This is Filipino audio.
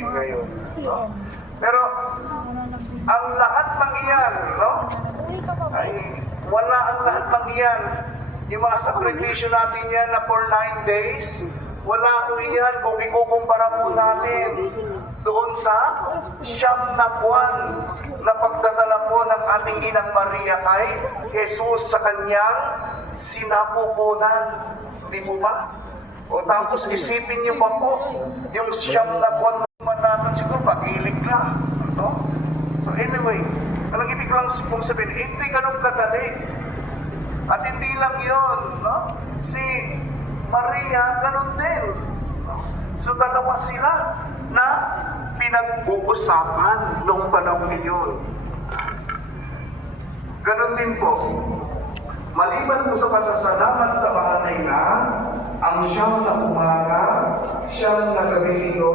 gagawin ngayon. No? Pero, ang lahat ng iyan, no? Ay, wala ang lahat ng iyan. Yung mga sakripisyo natin yan na for 9 days, wala ko iyan kung ikukumpara po natin doon sa 9 na buwan na pagdadala po ng ating Inang Maria kay Jesus sa kanyang sinapupunan. Di po ba? O tapos isipin niyo pa po, yung 9 na buwan naman natin siguro pag-ilig lang. No? So anyway, ang ibig lang pong sabihin, hindi ganun kadali. At hindi lang yun, no? Si Maria, ganun din. So dalawa sila na pinag-uusapan noong panahon iyon. Ganun din po. Maliban po sa pasasalamat sa Mahal na Ina, ang 9 na umaga, 9 na gabi ito,